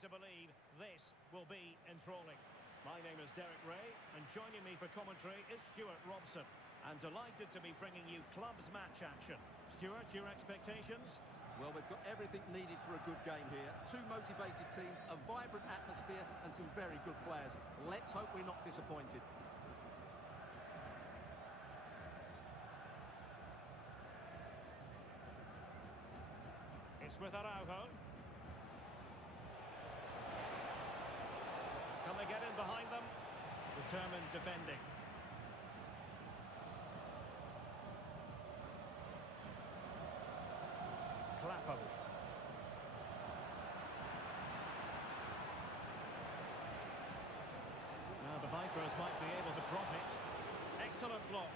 to believe this will be enthralling. My name is Derek Ray, and joining me for commentary is Stuart Robson. And delighted to be bringing you clubs match action. Stuart, your expectations? Well, we've got everything needed for a good game here. Two motivated teams, a vibrant atmosphere and some very good players. Let's hope we're not disappointed. It's with Araujo. Can they get in behind them? Determined defending. Clapham. Now the Vipers might be able to profit. Excellent block.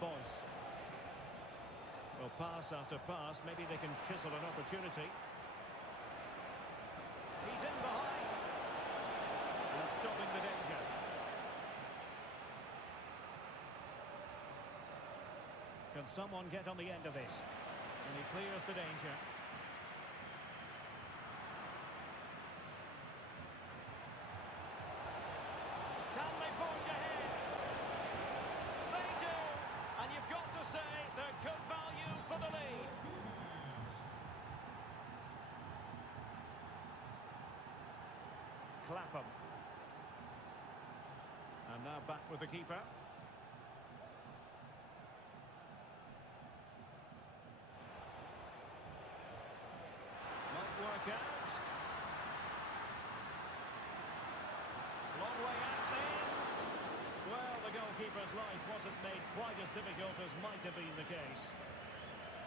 Boz. Well, pass after pass, maybe they can chisel an opportunity. He's in behind. And stopping the danger. Can someone get on the end of this? And he clears the danger. Can they forge ahead? They do! And you've got to say they're good value for the lead. Clapham. And now back with the keeper. Work out. Long way out this. Well, the goalkeeper's life wasn't made quite as difficult as might have been the case.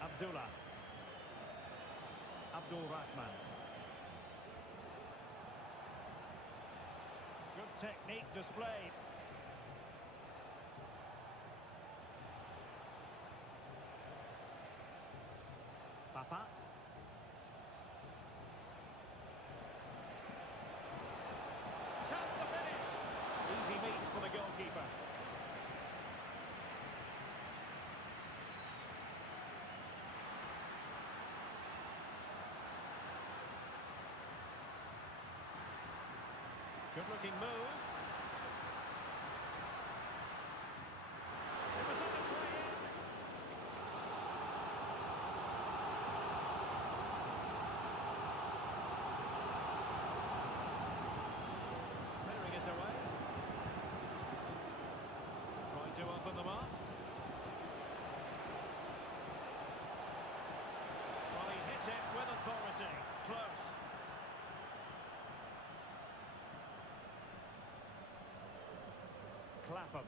Abdullah. Abdul Rahman. Good technique displayed. Papa. Easy meet for the goalkeeper. Good looking move. It was on the train. Clearing it away. To open them up. Well, he hit it with authority. Close. Clapham.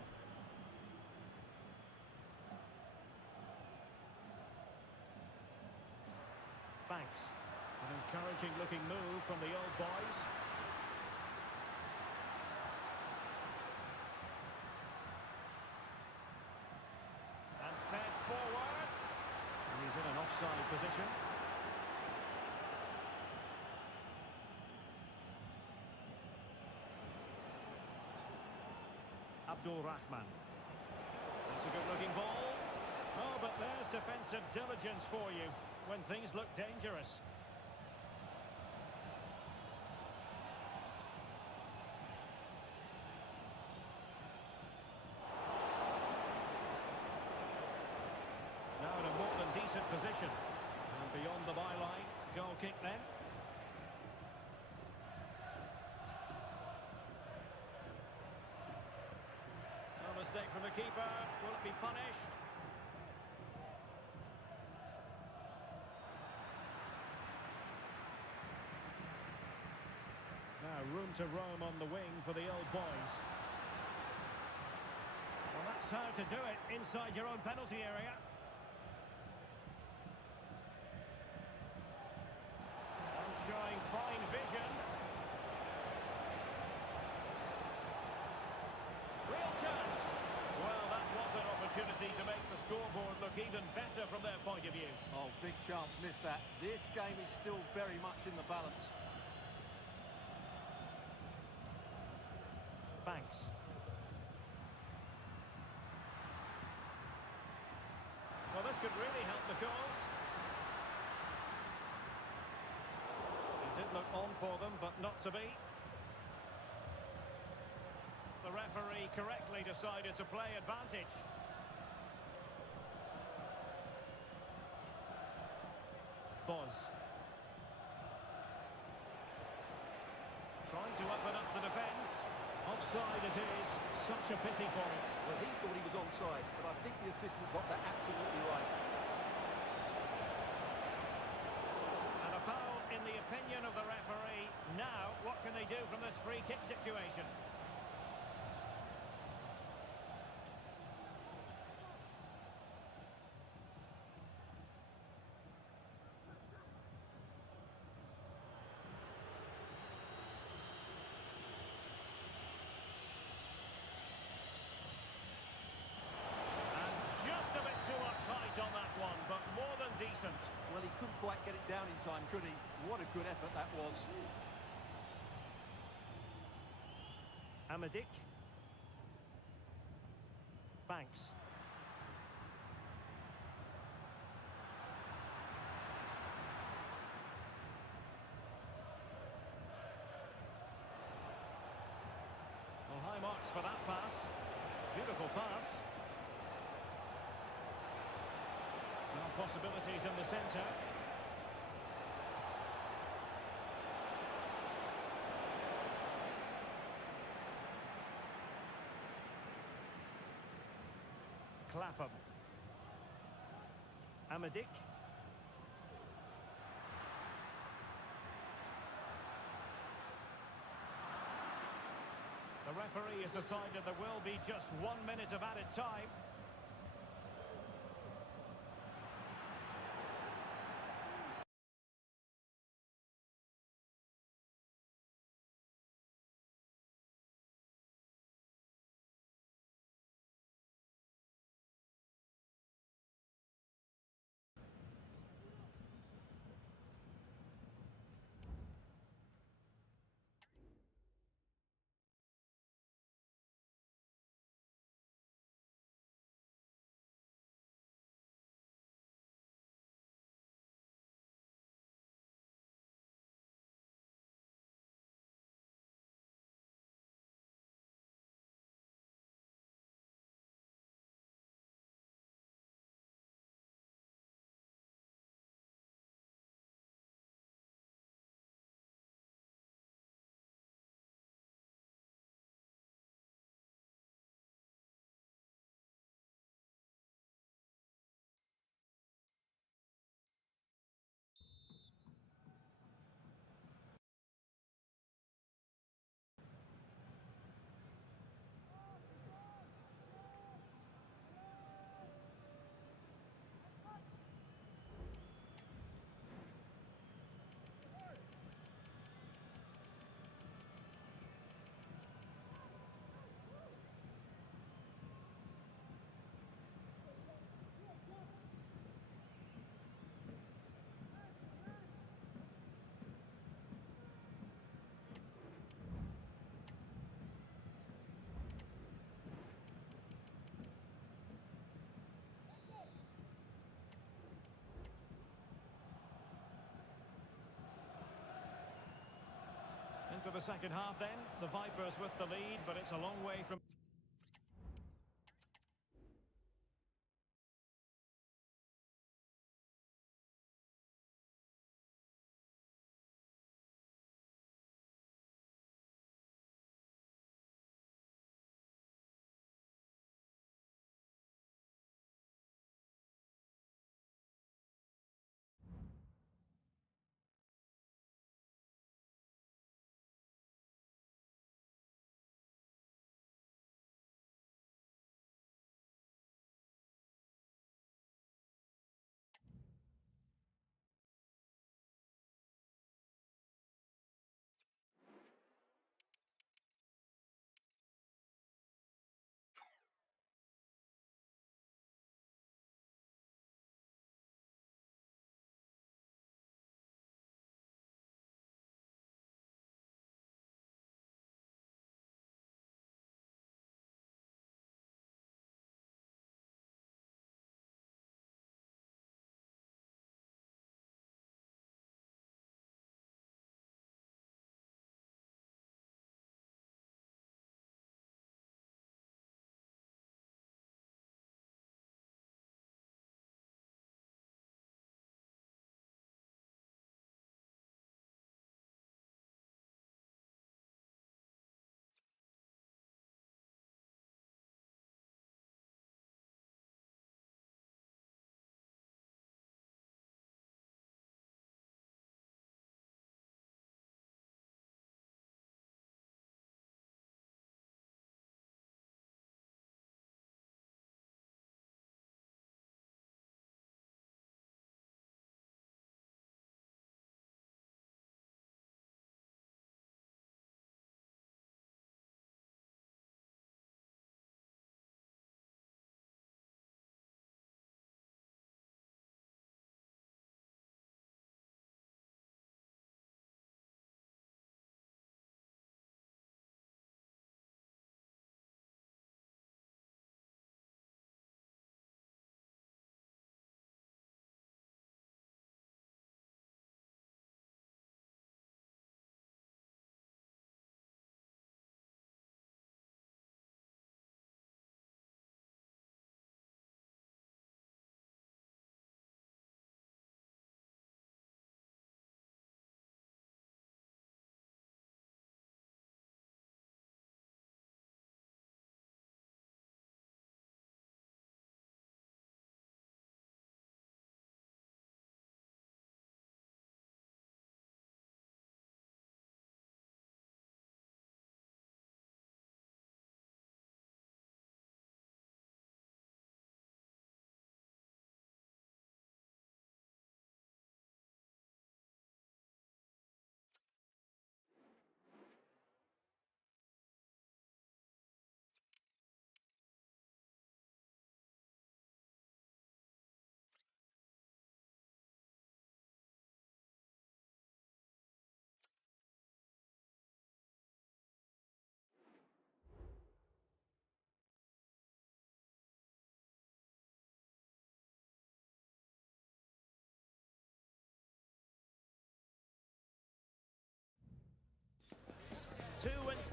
Banks. An encouraging looking move from the old boys. Fed forwards. And he's in an offside position. Abdul Rahman. That's a good looking ball. Oh, but there's defensive diligence for you when things look dangerous. Now in a more than decent position. And beyond the byline, goal kick then. No mistake from the keeper. Will it be punished? Now room to roam on the wing for the old boys. Well, that's how to do it inside your own penalty area. Showing fine vision. Real chance. Well, that was an opportunity to make the scoreboard look even better from their point of view. Oh, big chance, missed that. This game is still very much in the balance. Banks. Well, this could really help the cause. Might look on for them, but not to be. The referee correctly decided to play advantage. Boz. Trying to open up the defence. Offside it is. Such a pity for him. Well, he thought he was onside, but I think the assistant got that absolutely right. And a foul in the opinion of the referee. Now, what can they do from this free kick situation? On that one, but more than decent. Well, he couldn't quite get it down in time, could he? What a good effort that was. Amadik. Banks. Well, high marks for that pass. Beautiful pass. Possibilities in the centre. Clapham. Amadik. The referee has decided there will be just 1 minute of added time. Into the second half then, the Vipers with the lead, but it's a long way from...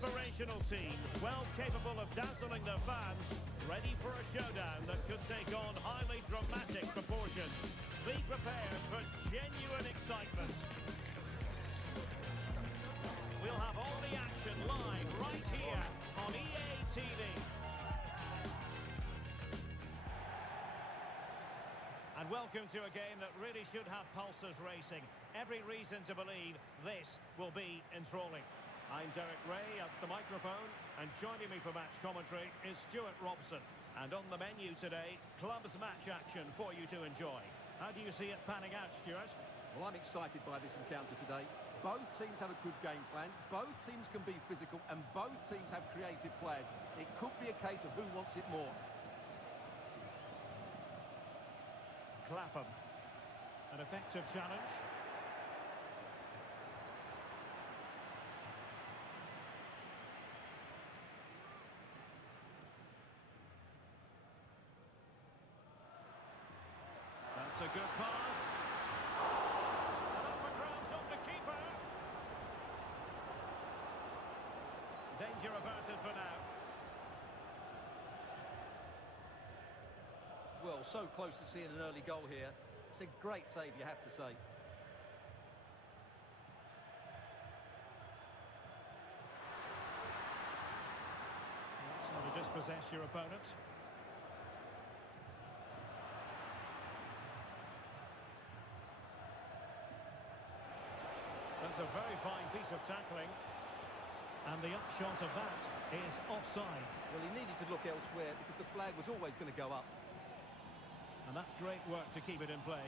aspirational teams, well capable of dazzling their fans, ready for a showdown that could take on highly dramatic proportions. Be prepared for genuine excitement. We'll have all the action live right here on EA TV. And welcome to a game that really should have pulses racing. Every reason to believe this will be enthralling. I'm Derek Ray at the microphone, and joining me for match commentary is Stuart Robson. And on the menu today, clubs match action for you to enjoy. How do you see it panning out, Stuart? Well, I'm excited by this encounter today. Both teams have a good game plan, both teams can be physical, and both teams have creative players. It could be a case of who wants it more. Clapham. An effective challenge. That's a good pass. And up for grabs off the keeper. Danger averted for now. Well, so close to seeing an early goal here. It's a great save, you have to say. That's how to dispossess your opponent. That's a very fine piece of tackling. And the upshot of that is offside. Well, he needed to look elsewhere because the flag was always going to go up. And that's great work to keep it in play.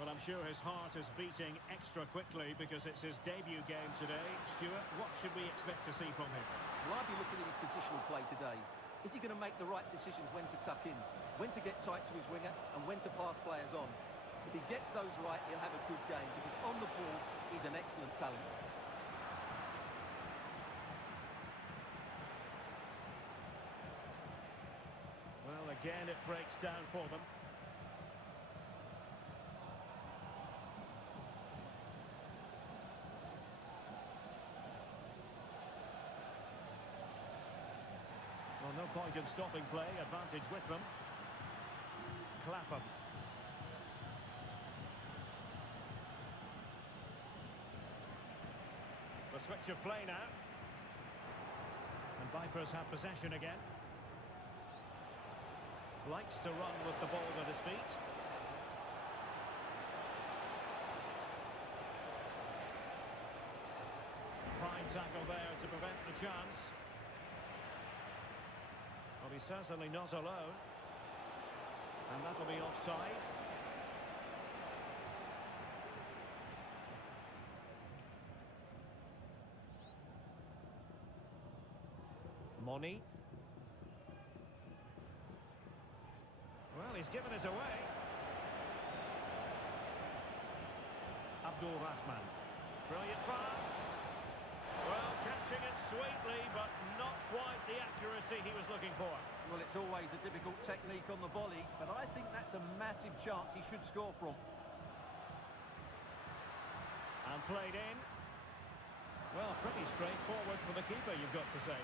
Well, I'm sure his heart is beating extra quickly because it's his debut game today. Stuart, what should we expect to see from him? Well, I'd be looking at his positional play today. Is he going to make the right decisions when to tuck in, when to get tight to his winger, and when to pass players on? If he gets those right, he'll have a good game because on the ball, he's an excellent talent. Well, again, it breaks down for them. Well, no point in stopping play. Advantage with them. Clapham. The switch of play now. And Vipers have possession again. Likes to run with the ball at his feet. Fine tackle there to prevent the chance. Well, he's certainly not alone. And that'll be offside. Moni. Well, he's given us away. Abdul Rahman. Brilliant pass. Well, catching it sweetly, but not quite the accuracy he was looking for. Well, it's always a difficult technique on the volley, but I think that's a massive chance he should score from. And played in. Well, pretty straightforward for the keeper, you've got to say.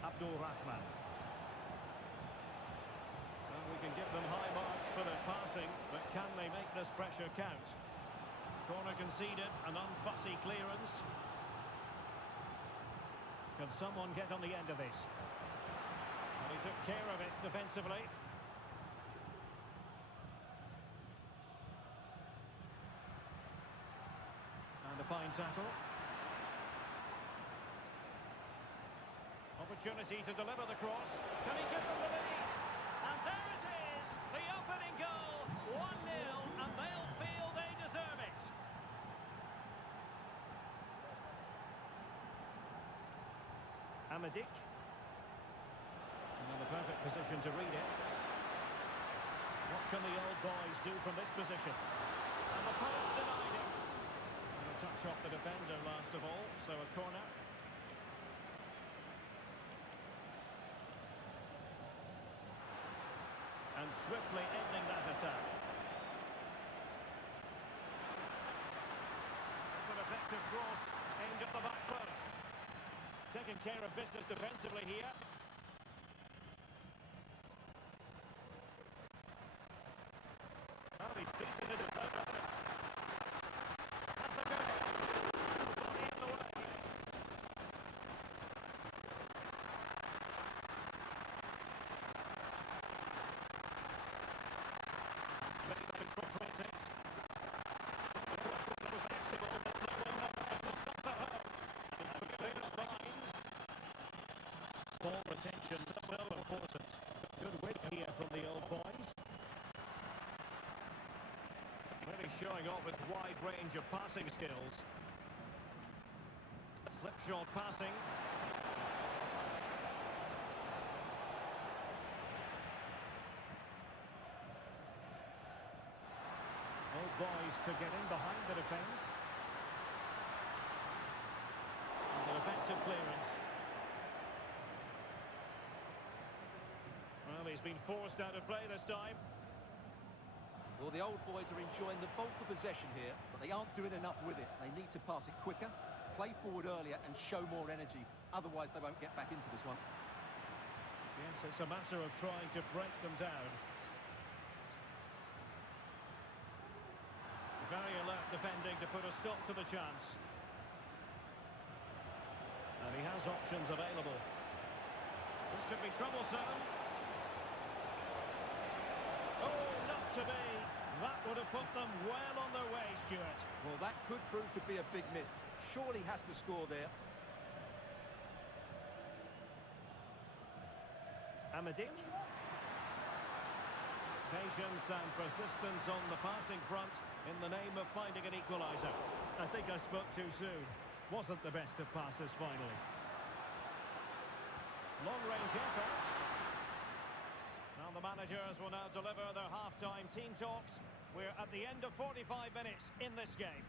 Abdul Rahman. Well, we can give them high marks for their passing, but can they make this pressure count? Corner conceded, an unfussy clearance. Can someone get on the end of this? And he took care of it defensively. And a fine tackle. Opportunity to deliver the cross. Can he give them the lead? And there it is! The opening goal! 1-0, and they'll feel they deserve it. Amadik. In the perfect position to read it. What can the old boys do from this position? And the post denied him. And a touch off the defender last of all, so a corner. And swiftly ending that attack. cross aimed at the back post. Taking care of business defensively here. Oh, he's beating his opponent. That's a goal. Body in the way. Control process. That was sensible, but no one ball retention so important. Good win here from the Old Boys. Really showing off its wide range of passing skills. Slipshod passing. Old Boys to get in behind the defence. And an effective clearance. Well, he's been forced out of play this time. Well, the Old Boys are enjoying the bulk of possession here, but they aren't doing enough with it. They need to pass it quicker, play forward earlier and show more energy. Otherwise, they won't get back into this one. Yes, it's a matter of trying to break them down. Very alert defending to put a stop to the chance. And he has options available. This could be troublesome. Oh, not to be. That would have put them well on their way, Stuart. Well, that could prove to be a big miss. Surely has to score there. Amadik. Patience and persistence on the passing front in the name of finding an equaliser. I think I spoke too soon. Wasn't the best of passes finally. Long-range effort. Now the managers will now deliver their half-time team talks. We're at the end of 45 minutes in this game.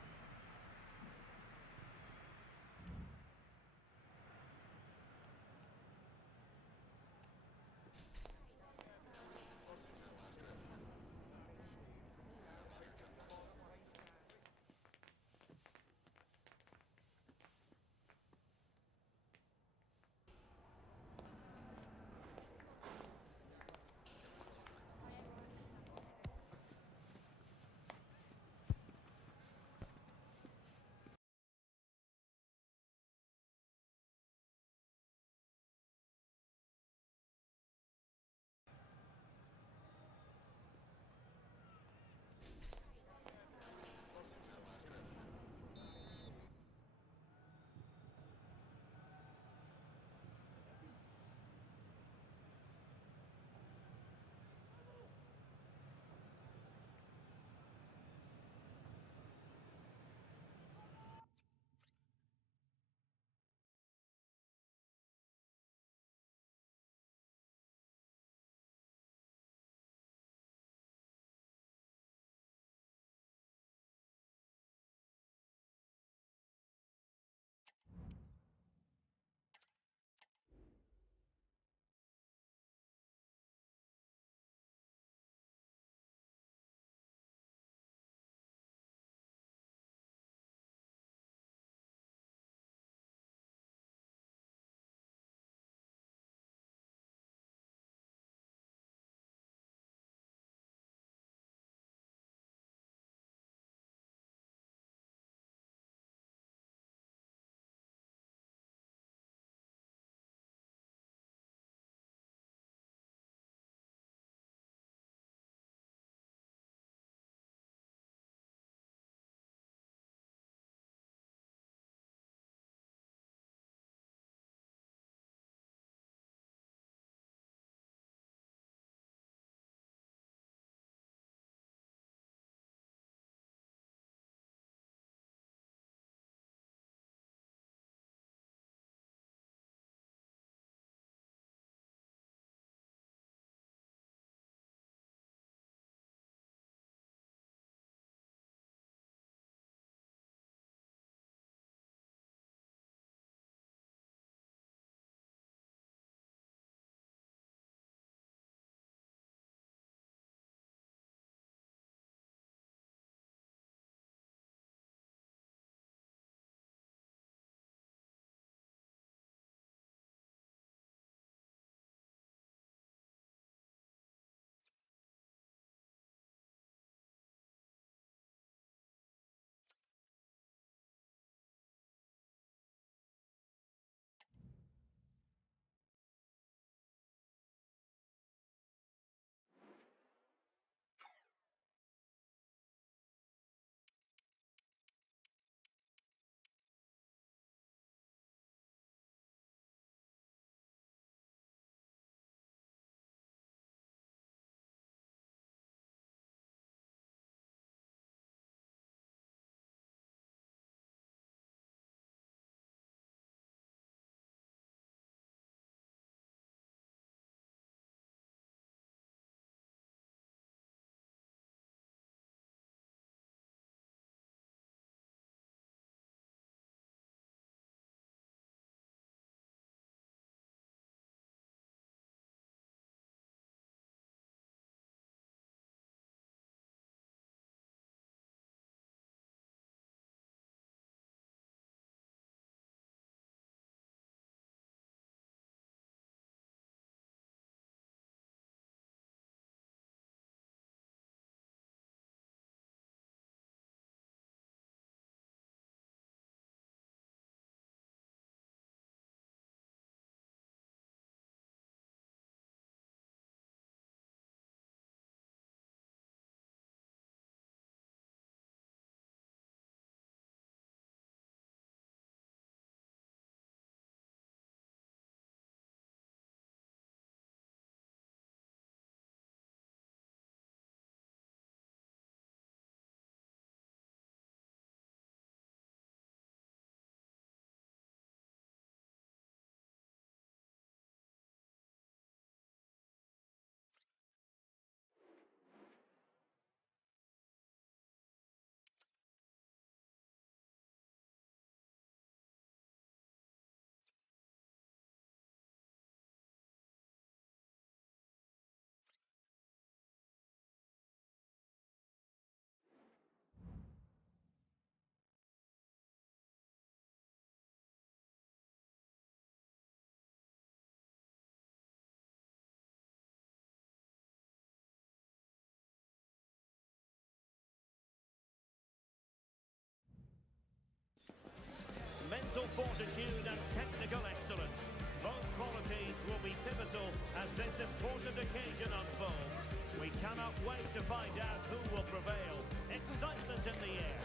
fortitude and technical excellence. Both qualities will be pivotal as this important occasion unfolds. We cannot wait to find out who will prevail. Excitement in the air.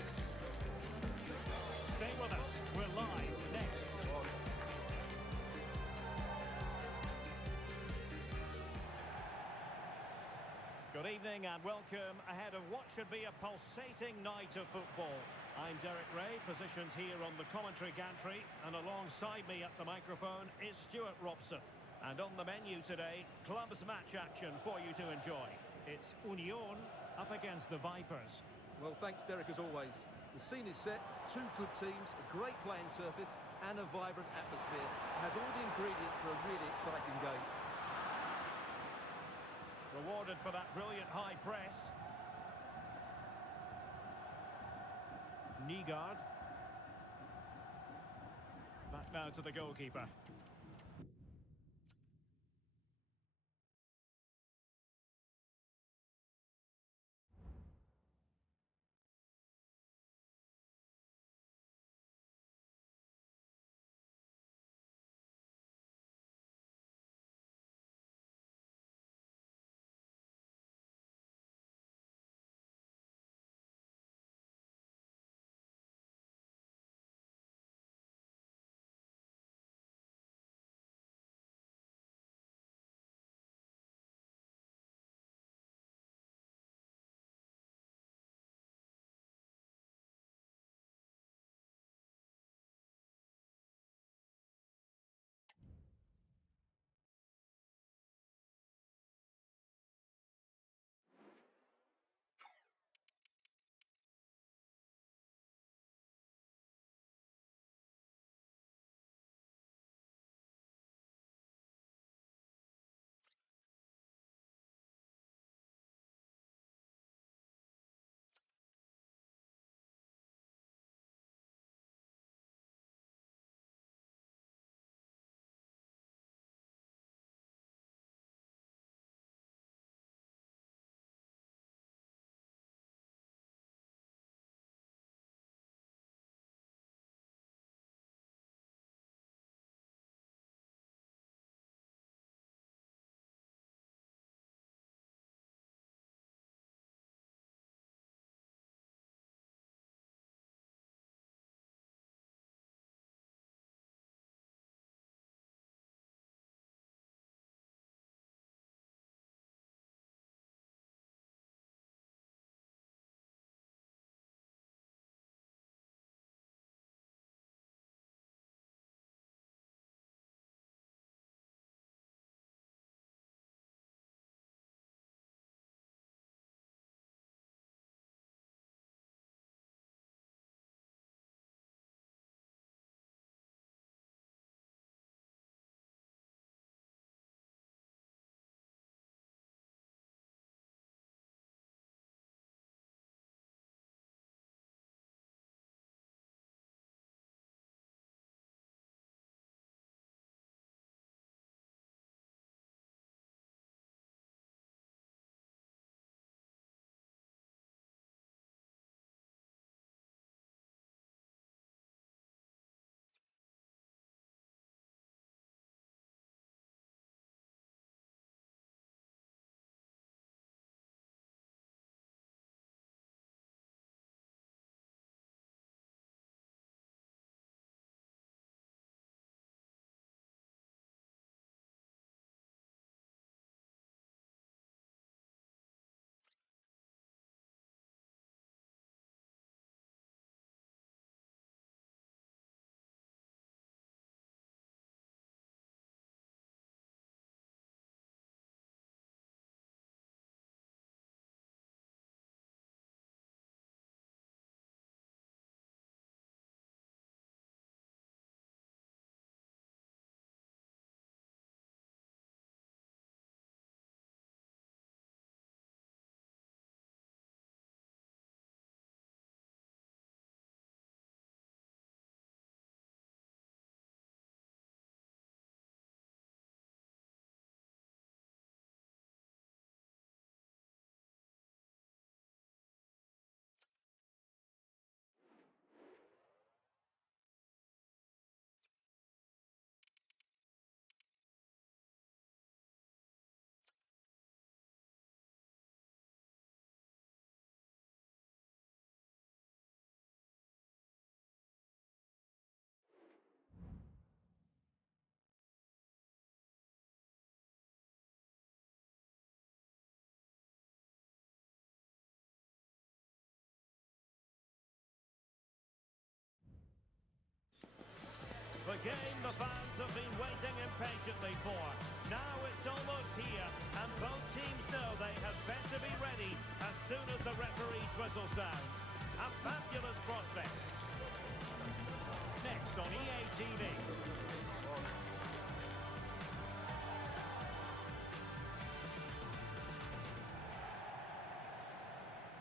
Stay with us. We're live next. Good evening and welcome ahead of what should be a pulsating night of football. I'm Derek Ray, positioned here on the commentary gantry, and alongside me at the microphone is Stuart Robson. And on the menu today, clubs match action for you to enjoy. It's Union up against the Vipers. Well, thanks, Derek, as always. The scene is set, two good teams, a great playing surface, and a vibrant atmosphere. It has all the ingredients for a really exciting game. Rewarded for that brilliant high press. Nygaard. Back now to the goalkeeper. game the fans have been waiting impatiently for. Now it's almost here, and both teams know they had better be ready as soon as the referee's whistle sounds. A fabulous prospect. Next on EA TV.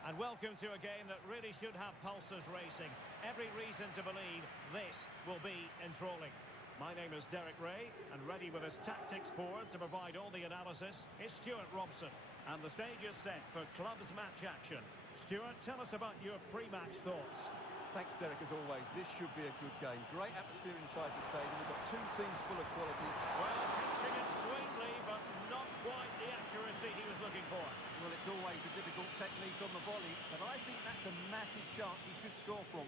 And welcome to a game that really should have pulses racing. Every reason to believe this will be enthralling. My name is Derek Ray, and ready with his tactics board to provide all the analysis is Stuart Robson. And the stage is set for clubs match action. Stuart, tell us about your pre-match thoughts. Thanks, Derek, as always. This should be a good game. Great atmosphere inside the stadium. We've got two teams full of quality. Well, catching it sweetly, but not quite the accuracy he was looking for. Well, it's always a difficult technique on the volley, but I think that's a massive chance he should score from.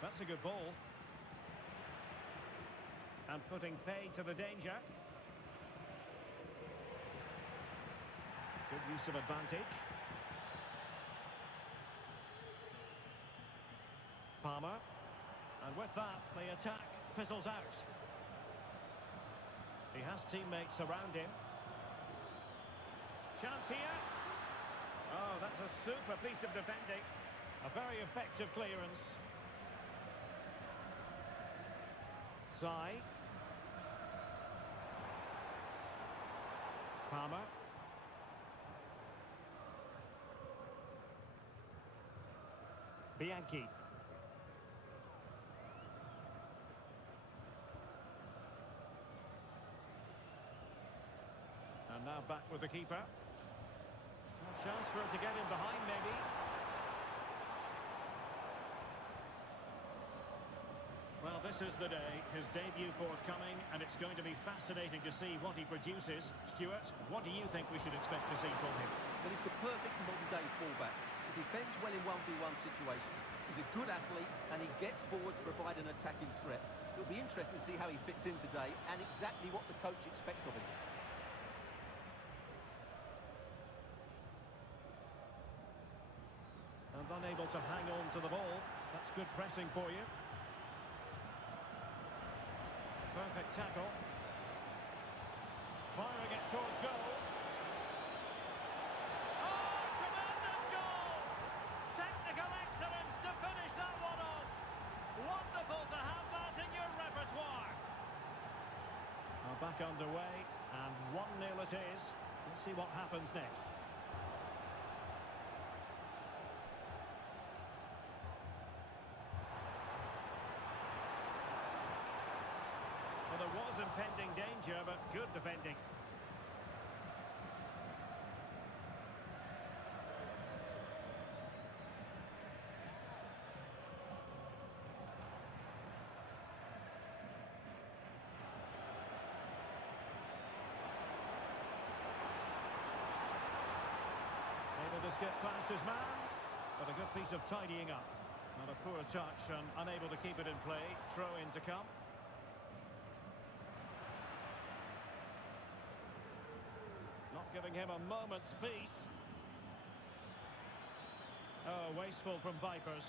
That's a good ball. And putting pay to the danger. Good use of advantage. Palmer. And with that, the attack fizzles out. He has teammates around him. Chance here. Oh, that's a super piece of defending. A very effective clearance. Sai. Palmer. Bianchi. And now back with the keeper. A chance for him to get in behind, maybe. Well, this is the day, his debut forthcoming, and it's going to be fascinating to see what he produces. Stuart, what do you think we should expect to see from him? Well, he's the perfect modern-day fullback. He defends well in 1v1 situations. He's a good athlete, and he gets forward to provide an attacking threat. It'll be interesting to see how he fits in today, and exactly what the coach expects of him. And unable to hang on to the ball. That's good pressing for you. Perfect tackle. Firing it towards goal. Oh, tremendous goal! Technical excellence to finish that one off. Wonderful to have that in your repertoire. Now back underway, and 1-0 it is. Let's see what happens next. Well, there was impending danger, but good defending. Able to skip past his man, but a good piece of tidying up. Not a poor touch and unable to keep it in play. Throw in to come. Not giving him a moment's peace. Oh, wasteful from Vipers.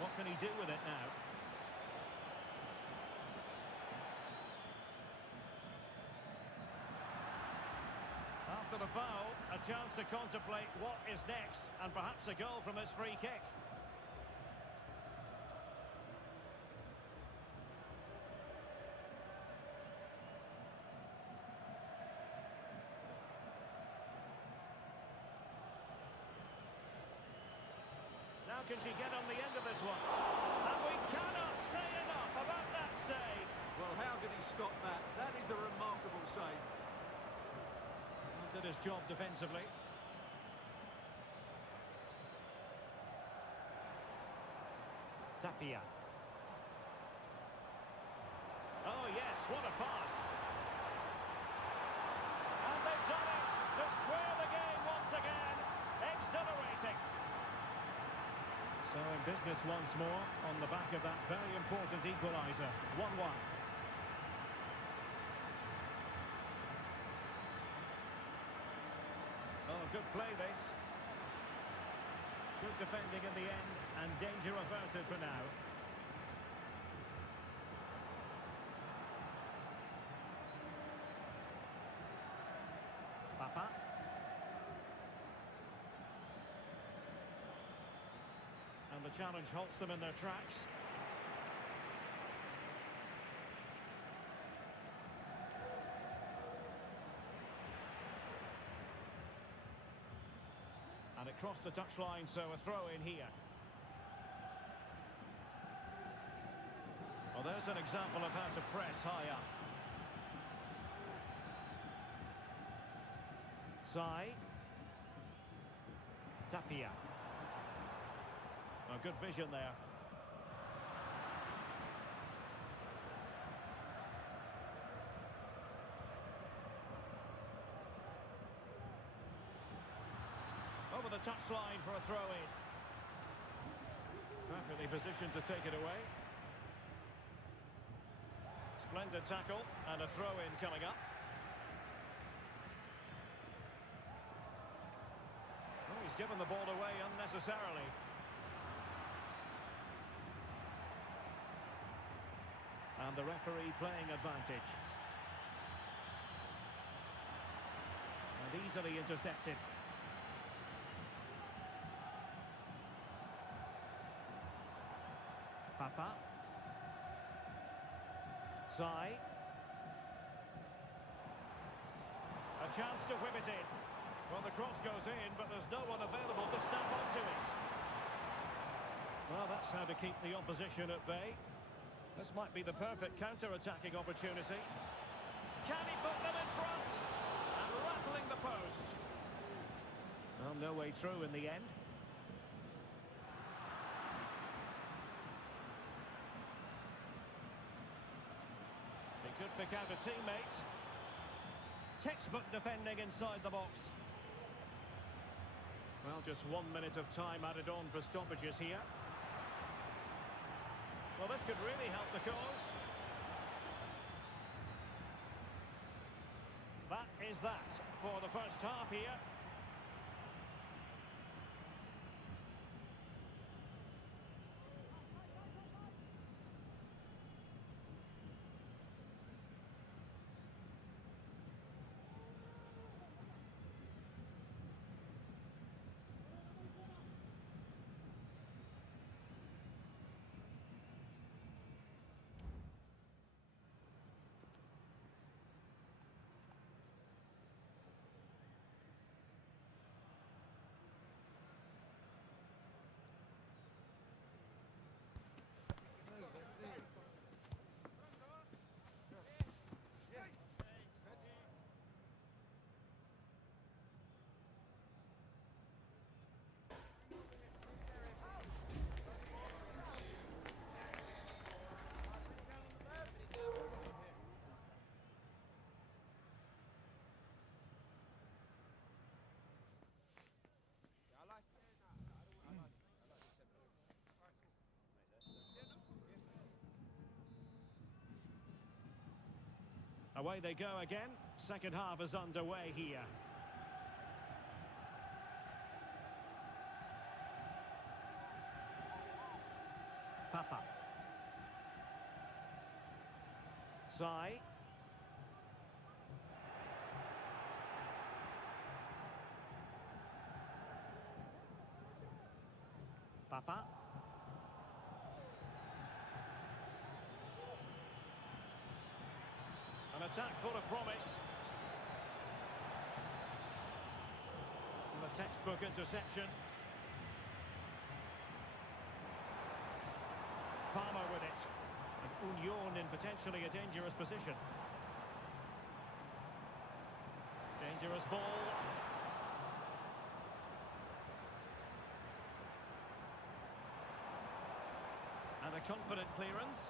What can he do with it now? After the foul, a chance to contemplate what is next, and perhaps a goal from this free kick. Now can she get on the end of this one? And we cannot say enough about that save. Well, how did he stop that? That is a remarkable save. Did his job defensively. Tapia. Oh yes, what a pass. And they've done it to square the game once again. Exhilarating. So in business once more on the back of that very important equaliser. 1-1. Oh, good play this. Good defending in the end, and danger averted for now. Papa. And the challenge halts them in their tracks. And it crossed the touchline, so a throw in here. Well, there's an example of how to press high up. Sai. Tapia. Oh, good vision there. Over the touchline for a throw-in. Perfectly positioned to take it away. Splendid tackle and a throw-in coming up. Oh, he's given the ball away unnecessarily. And the referee playing advantage. And easily intercepted. Papa. Sai. A chance to whip it in. Well, the cross goes in, but there's no one available to snap onto it. Well, that's how to keep the opposition at bay. This might be the perfect counter-attacking opportunity. Can he put them in front? And rattling the post. Well, no way through in the end. He could pick out a teammate. Textbook defending inside the box. Well, just 1 minute of time added on for stoppages here. Well, this could really help the cause. That is that for the first half here. Away they go again. Second half is underway here. Papa. Sai. Papa. An attack full of promise. And a textbook interception. Palmer with it. And Union in potentially a dangerous position. Dangerous ball. And a confident clearance.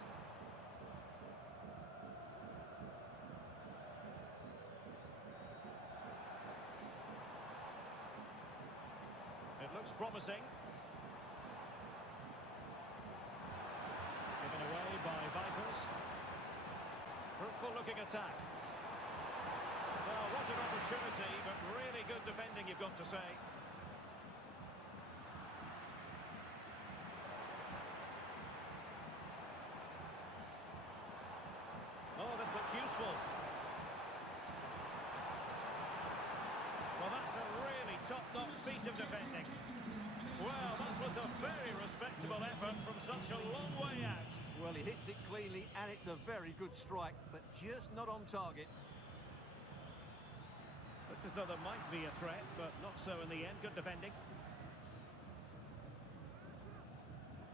It looks promising. Fruitful looking attack. Well, what an opportunity, but really good defending, you've got to say. Oh, this looks useful. Well, that's a really top-notch piece of defending. Well, that was a very respectable effort from such a long way out. Well, he hits it cleanly, and it's a very good strike, but just not on target. Looked as though there might be a threat, but not so in the end. Good defending.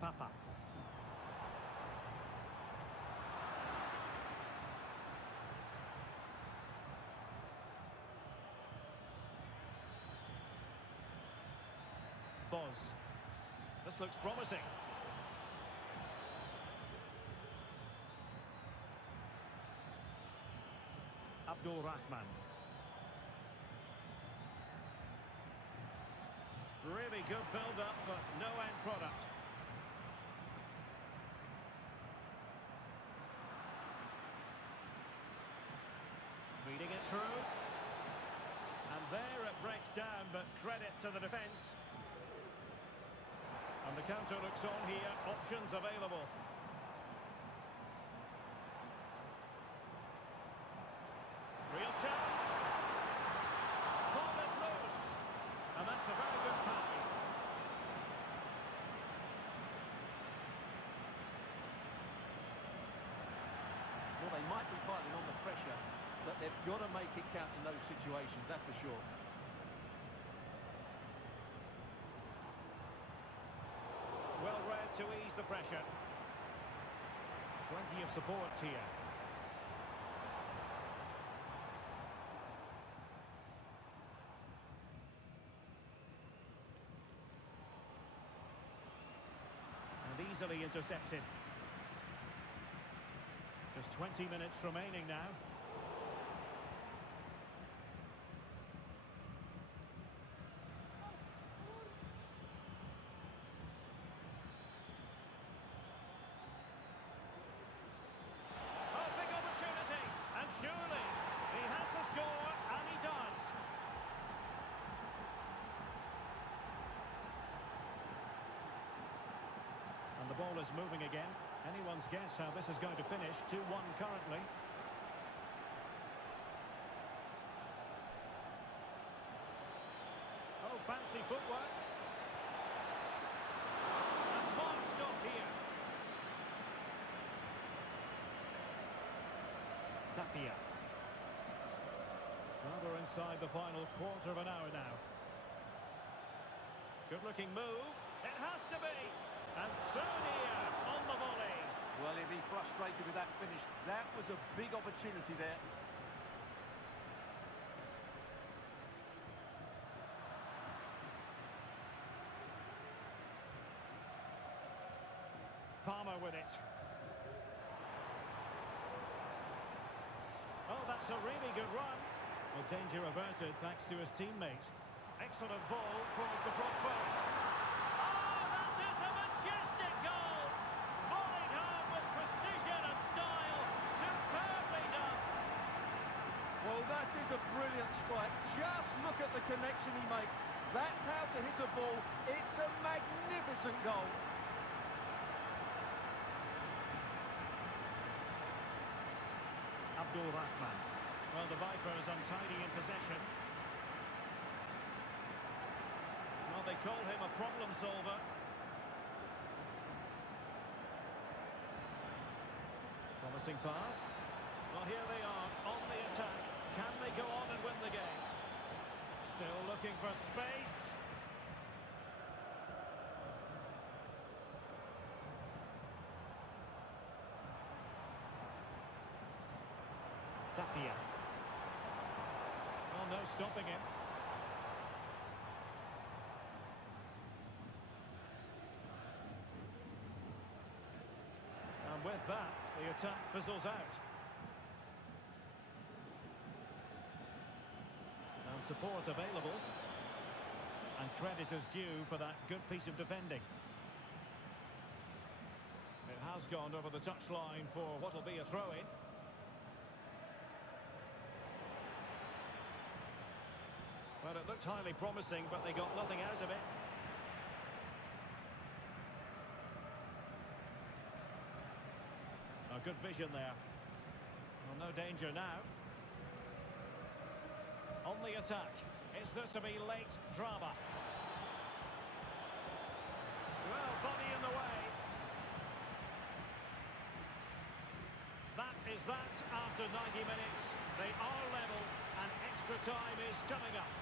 Papa. Boz. This looks promising. Abdul Rahman. Really good build-up, but no end product. Feeding it through. And there it breaks down, but credit to the defence. And the counter looks on here, options available. Real chance. Ball is loose. And that's a very good pass. Well, they might be piling on the pressure, but they've got to make it count in those situations, that's for sure. Well read to ease the pressure. Plenty of support here. And easily intercepted. Just 20 minutes remaining now. And the ball is moving again. Anyone's guess how this is going to finish. 2-1 currently. Oh, fancy footwork. A smart stop here. Tapia. Well, we're inside the final quarter of an hour now. Good-looking move. It has to be. And Sonia on the volley. Well, he'll be frustrated with that finish. That was a big opportunity there. Palmer with it. Oh, that's a really good run. Well, danger averted thanks to his teammate. Excellent ball towards the front post. That is a brilliant strike. Just look at the connection he makes. That's how to hit a ball. It's a magnificent goal. Abdul Rahman. Well, the Vipers untidy in possession. Well, they call him a problem solver. Promising pass. Well, here they are on the attack. Can they go on and win the game? Still looking for space. Tapia. Oh, no stopping him. And with that, the attack fizzles out. Support available, and credit is due for that good piece of defending. It has gone over the touchline for what will be a throw-in. Well, it looked highly promising, but they got nothing out of it. A good vision there. Well, no danger now. On the attack. Is there to be late drama? Well, body in the way. That is that after 90 minutes. They are level and extra time is coming up.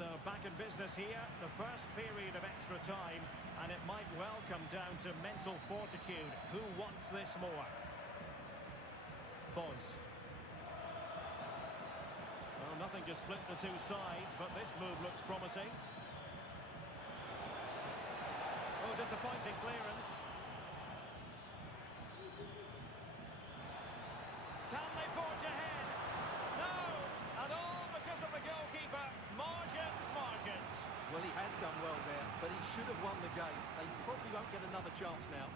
So back in business here, the first period of extra time, and it might well come down to mental fortitude. Who wants this more? Boz. Well, nothing to split the two sides, but this move looks promising. Oh, disappointing clearance. Can they forge ahead? No! And all because of the goalkeeper. Margins. Well, he has done well there, but he should have won the game. They probably won't get another chance now.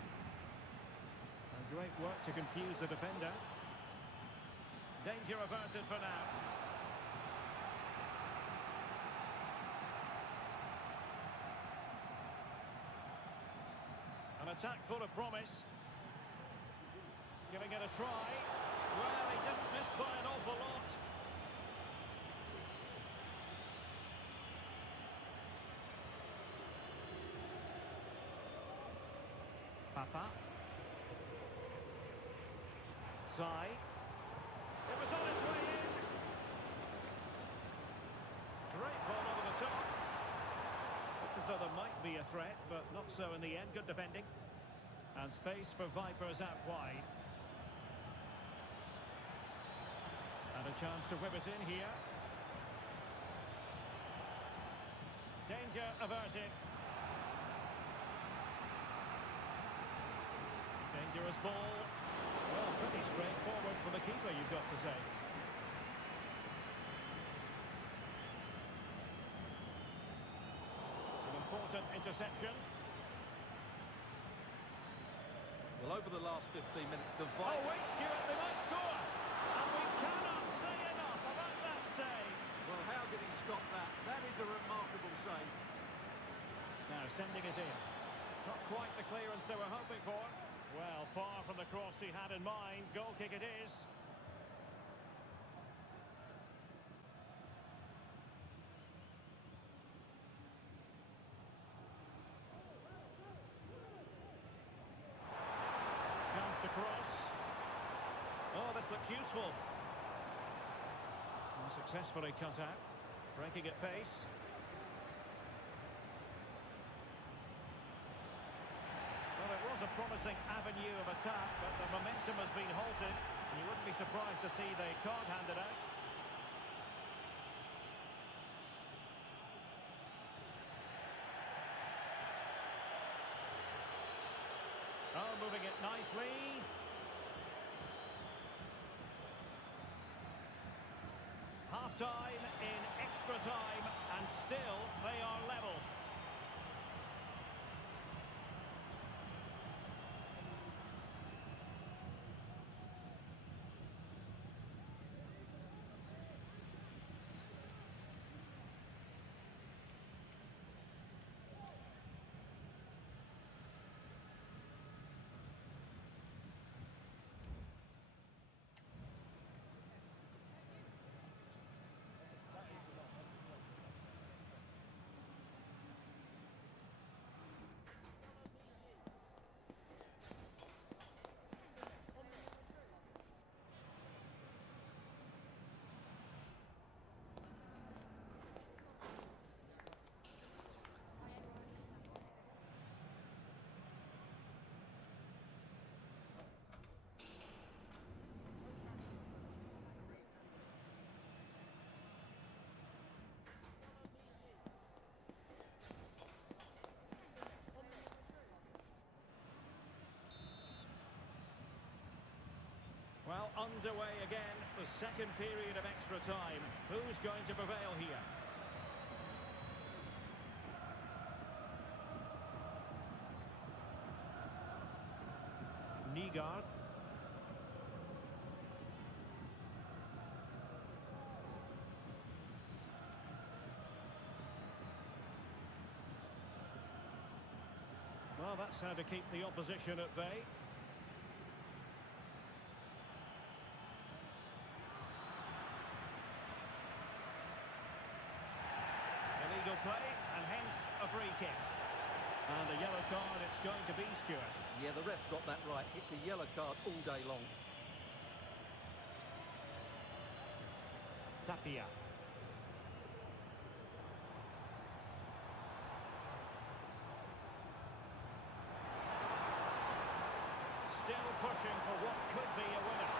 And great work to confuse the defender. Danger averted for now. An attack full of promise. Giving it a try. Well, he didn't miss by an awful lot. Papa. Sai. It was on its way in. Great ball over the top. Looked as though there might be a threat, but not so in the end. Good defending. And space for Vipers out wide. And a chance to whip it in here. Danger averted. Dangerous ball. Well, pretty straightforward for the keeper, you've got to say. An important interception. Well, over the last 15 minutes, the Oh, wait, Stuart, they might score. And we cannot say enough about that save. Well, how did he stop that? That is a remarkable save. Now, sending it in. Not quite the clearance they were hoping for. Well, far from the cross he had in mind. Goal kick it is. Chance to cross. Oh, this looks useful. And successfully cut out. Breaking at pace. Well, it was a promising avenue of attack, but the momentum has been halted. And you wouldn't be surprised to see the card handed out. Oh, moving it nicely. Half-time in extra time, and still they are level. underway again, the second period of extra time. Who's going to prevail here? Nygaard. Well, that's how to keep the opposition at bay. Illegal play, and hence a free kick. And a yellow card it's going to be, Stuart. Yeah, the ref's got that right. It's a yellow card all day long. Tapia. Still pushing for what could be a winner.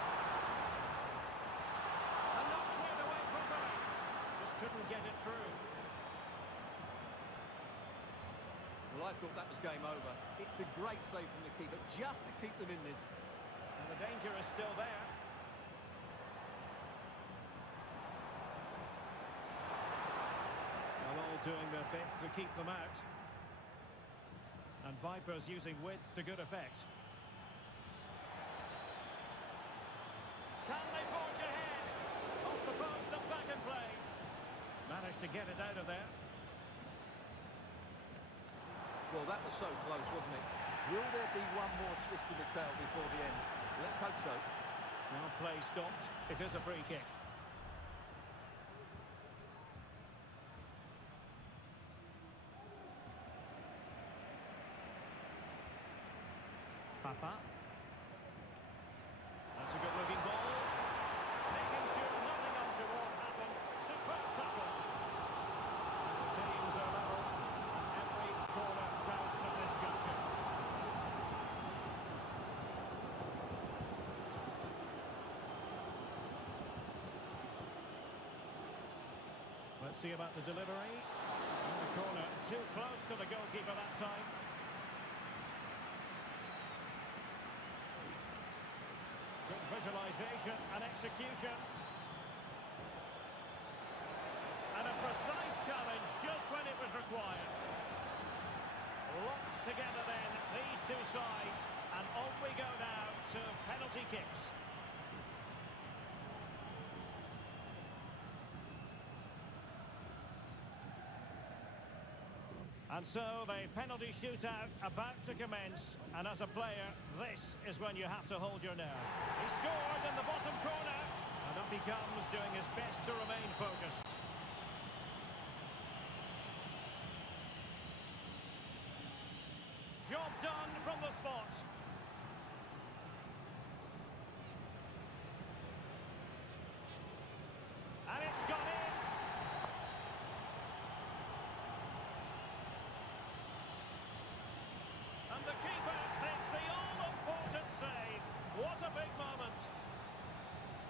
And not cleared away properly. Just couldn't get it through. Well, I thought that was game over. It's a great save from the keeper just to keep them in this. And the danger is still there. Well, all doing their bit to keep them out. And Vipers using width to good effect. Can they forge ahead? Off the post and back in play. Managed to get it out of there. Well, that was so close, wasn't it? Will there be one more twist in the tail before the end? Let's hope so. Now play stopped. It is a free kick. Papa. That's a good-looking ball. Making sure nothing untoward happened. Superb tackle. The teams are level. Every corner counts at this juncture. Let's see about the delivery. In the corner, too close to the goalkeeper that time. Good visualisation and execution. And a precise challenge just when it was required. Locked together then, these two sides. And on we go now to penalty kicks. And so the penalty shootout about to commence, and as a player, this is when you have to hold your nerve. He scored in the bottom corner, and up he comes, doing his best to remain focused. Job done from the spot. And it's gone in. And the keeper makes the all-important save. What a big moment.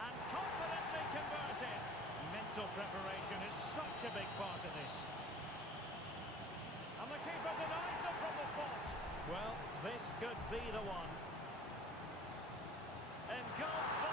And confidently converted. Mental preparation is such a big part of this. And the keeper denies them from the spot. Well, this could be the one. Engulfed